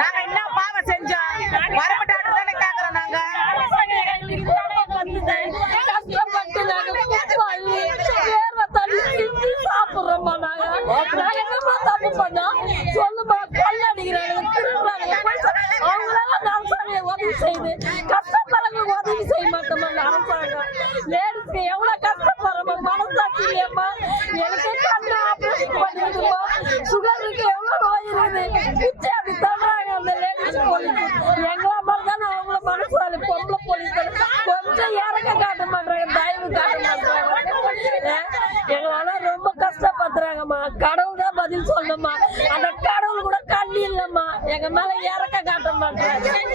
நாங்க என்ன பாவம் செஞ்சோம்? வரமாட்டாட்டு தானே கேக்குறோம் நாங்க. கஷ்டப்பட்டு நாங்க வேர்வை தண்ணி சிந்தி சாப்பிடுறோம்மா. நாங்க என்னமா தப்பு பண்ணோம் சொல்லுமா? கொள்ளடிக்கிறாங்க, திருடுறாங்க. அவங்களால அரசாங்கம் உதவி செய்யுது, கஷ்டப்படுறவங்க உதவி செய்ய மாட்டோமா அரசாங்கம்? லேடிஸ்க்கு எவ்வளவு கஷ்டப்படுறோமா? மனசாட்சி இல்லையம்மா. எனக்கு கண்ணு ஆபரேஷன் பண்ணிருக்குமா, சுகருக்கு எவ்வளவு நோய் இருக்குது, பிச்சை அப்படி தள்ளுறாங்க அந்த லேடிஸ் போலீஸ். எங்கள மாதிரி தானே அவங்கள மனசாலி பொம்பளை போலீஸ் கொஞ்சம் இறக்க காட்ட மாட்டாங்க, தயவு காட்ட மாட்டாங்க. எங்களால ரொம்ப கஷ்டப்படுறாங்கம்மா. கடவுள் தான் பதில் சொல்லணுமா? அந்த கடவுள் கூட கண்ணி இல்லம்மா, எங்க மேல இறக்க காட்ட மாட்டாங்க.